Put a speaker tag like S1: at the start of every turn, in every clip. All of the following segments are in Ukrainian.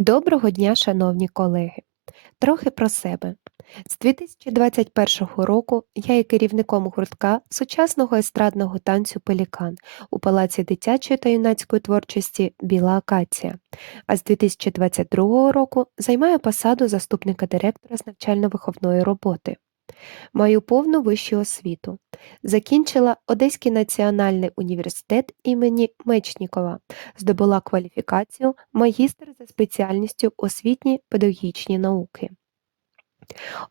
S1: Доброго дня, шановні колеги! Трохи про себе. З 2021 року я є керівником гуртка сучасного естрадного танцю Пелікан у Палаці дитячої та юнацької творчості Біла Акація, а з 2022 року займаю посаду заступника директора з навчально-виховної роботи. Маю повну вищу освіту. Закінчила Одеський національний університет імені Мечнікова, здобула кваліфікацію магістр за спеціальністю освітні педагогічні науки.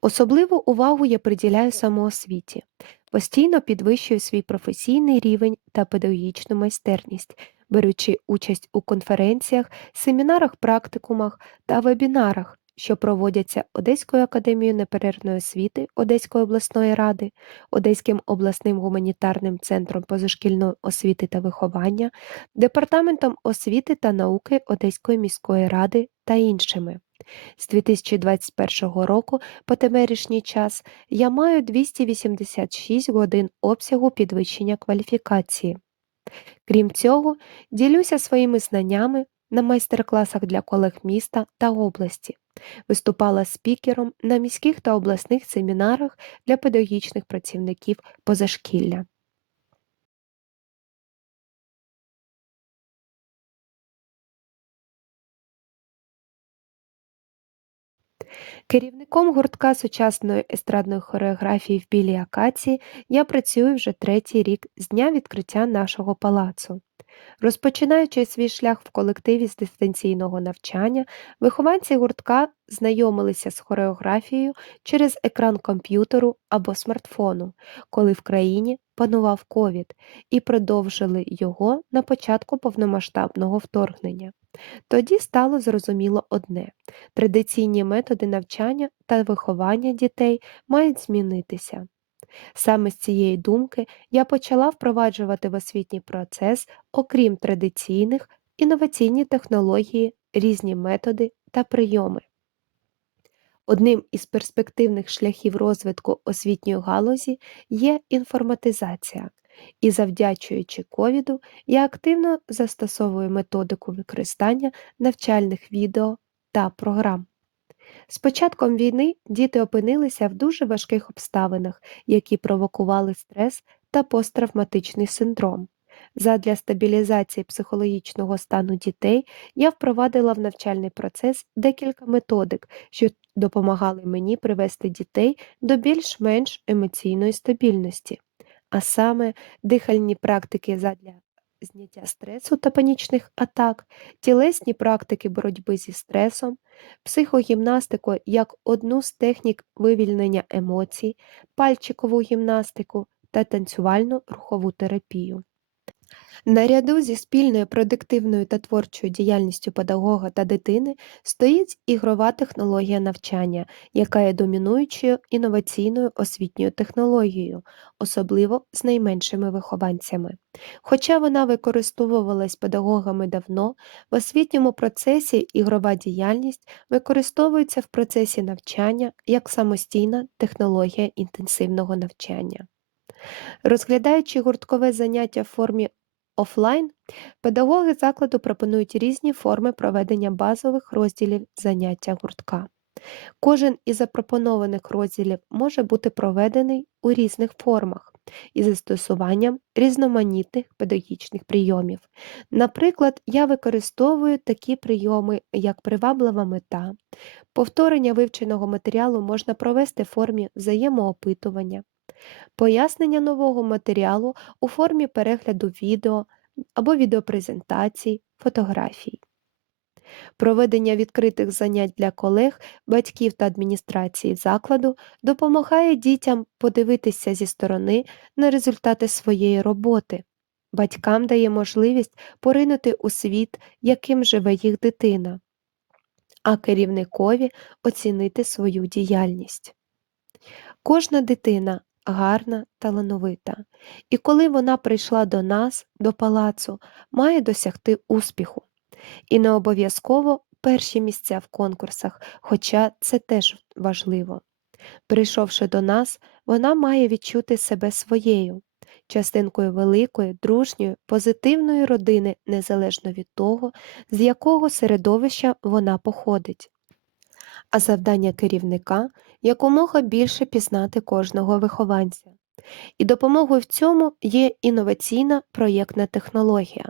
S1: Особливу увагу я приділяю самоосвіті, постійно підвищую свій професійний рівень та педагогічну майстерність, беручи участь у конференціях, семінарах, практикумах та вебінарах, що проводяться Одеською академією неперервної освіти Одеської обласної ради, Одеським обласним гуманітарним центром позашкільної освіти та виховання, Департаментом освіти та науки Одеської міської ради та іншими. З 2021 року по теперішній час я маю 286 годин обсягу підвищення кваліфікації. Крім цього, ділюся своїми знаннями на майстер-класах для колег міста та області, виступала спікером на міських та обласних семінарах для педагогічних працівників позашкілля. Керівником гуртка сучасної естрадної хореографії в Білій Акації я працюю вже третій рік з дня відкриття нашого палацу. Розпочинаючи свій шлях в колективі з дистанційного навчання, вихованці гуртка знайомилися з хореографією через екран комп'ютеру або смартфону, коли в країні панував ковід, і продовжили його на початку повномасштабного вторгнення. Тоді стало зрозуміло одне: традиційні методи навчання та виховання дітей мають змінитися. Саме з цієї думки я почала впроваджувати в освітній процес, окрім традиційних, інноваційні технології, різні методи та прийоми. Одним із перспективних шляхів розвитку освітньої галузі є інформатизація, і, завдячуючи ковіду, я активно застосовую методику використання навчальних відео та програм. З початком війни діти опинилися в дуже важких обставинах, які провокували стрес та посттравматичний синдром. Задля стабілізації психологічного стану дітей я впровадила в навчальний процес декілька методик, що допомагали мені привести дітей до більш-менш емоційної стабільності, а саме дихальні практики задля зняття стресу та панічних атак, тілесні практики боротьби зі стресом, психогімнастику як одну з технік вивільнення емоцій, пальчикову гімнастику та танцювальну рухову терапію. Наряду зі спільною продуктивною та творчою діяльністю педагога та дитини стоїть ігрова технологія навчання, яка є домінуючою інноваційною освітньою технологією, особливо з найменшими вихованцями. Хоча вона використовувалась педагогами давно, в освітньому процесі ігрова діяльність використовується в процесі навчання як самостійна технологія інтенсивного навчання. Розглядаючи гурткове заняття в формі офлайн, педагоги закладу пропонують різні форми проведення базових розділів заняття гуртка. Кожен із запропонованих розділів може бути проведений у різних формах із застосуванням різноманітних педагогічних прийомів. Наприклад, я використовую такі прийоми, як приваблива мета, повторення вивченого матеріалу можна провести в формі взаємоопитування, пояснення нового матеріалу у формі перегляду відео або відеопрезентацій, фотографій. Проведення відкритих занять для колег, батьків та адміністрації закладу допомагає дітям подивитися зі сторони на результати своєї роботи. Батькам дає можливість поринути у світ, яким живе їх дитина, а керівникові оцінити свою діяльність. Кожна дитина гарна, талановита, і коли вона прийшла до нас, до палацу, має досягти успіху. І не обов'язково перші місця в конкурсах, хоча це теж важливо. Прийшовши до нас, вона має відчути себе своєю, частинкою великої, дружньої, позитивної родини, незалежно від того, з якого середовища вона походить. А завдання керівника якомога більше пізнати кожного вихованця. І допомогою в цьому є інноваційна проєктна технологія.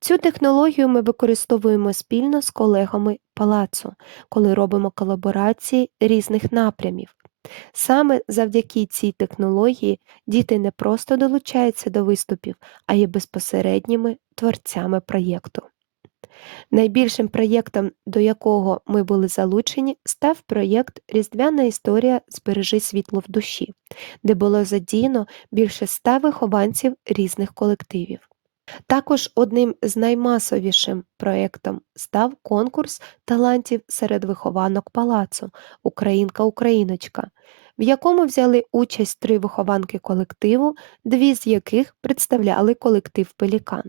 S1: Цю технологію ми використовуємо спільно з колегами палацу, коли робимо колаборації різних напрямів. Саме завдяки цій технології діти не просто долучаються до виступів, а є безпосередніми творцями проєкту. Найбільшим проєктом, до якого ми були залучені, став проєкт Різдвяна історія Збережи світло в душі, де було задіяно більше ста вихованців різних колективів. Також одним з наймасовішим проєктом став конкурс талантів серед вихованок палацу Українка Україночка, в якому взяли участь три вихованки колективу, дві з яких представляли колектив Пелікан.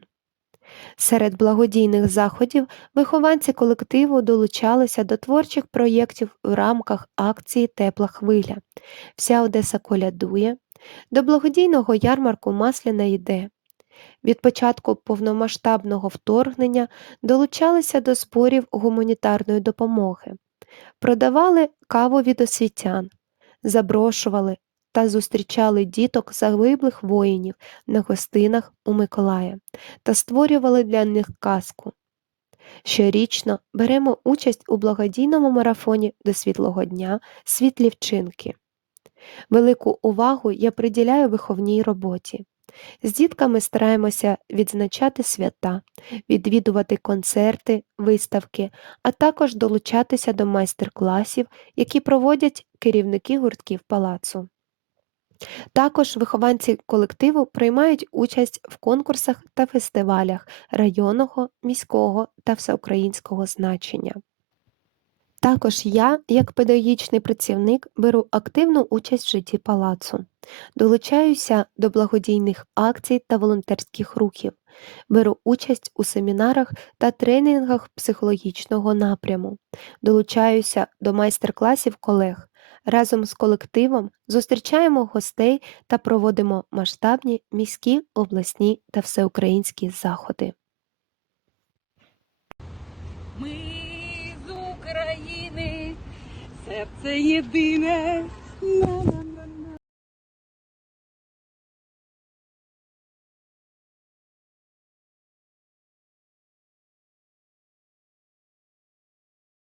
S1: Серед благодійних заходів вихованці колективу долучалися до творчих проєктів в рамках акції Тепла хвиля. Вся Одеса колядує, до благодійного ярмарку Масляна йде. Від початку повномасштабного вторгнення долучалися до зборів гуманітарної допомоги, продавали каву від освітян, запрошували та зустрічали діток загиблих воїнів на гостинах у Миколая та створювали для них казку. Щорічно беремо участь у благодійному марафоні до світлого дня світлі вчинки. Велику увагу я приділяю виховній роботі. З дітками стараємося відзначати свята, відвідувати концерти, виставки, а також долучатися до майстер-класів, які проводять керівники гуртків палацу. Також вихованці колективу приймають участь в конкурсах та фестивалях районного, міського та всеукраїнського значення. Також я, як педагогічний працівник, беру активну участь в житті палацу, долучаюся до благодійних акцій та волонтерських рухів, беру участь у семінарах та тренінгах психологічного напряму, долучаюся до майстер-класів колег. Разом з колективом зустрічаємо гостей та проводимо масштабні міські, обласні та всеукраїнські заходи.
S2: Ми з України, серце єдине.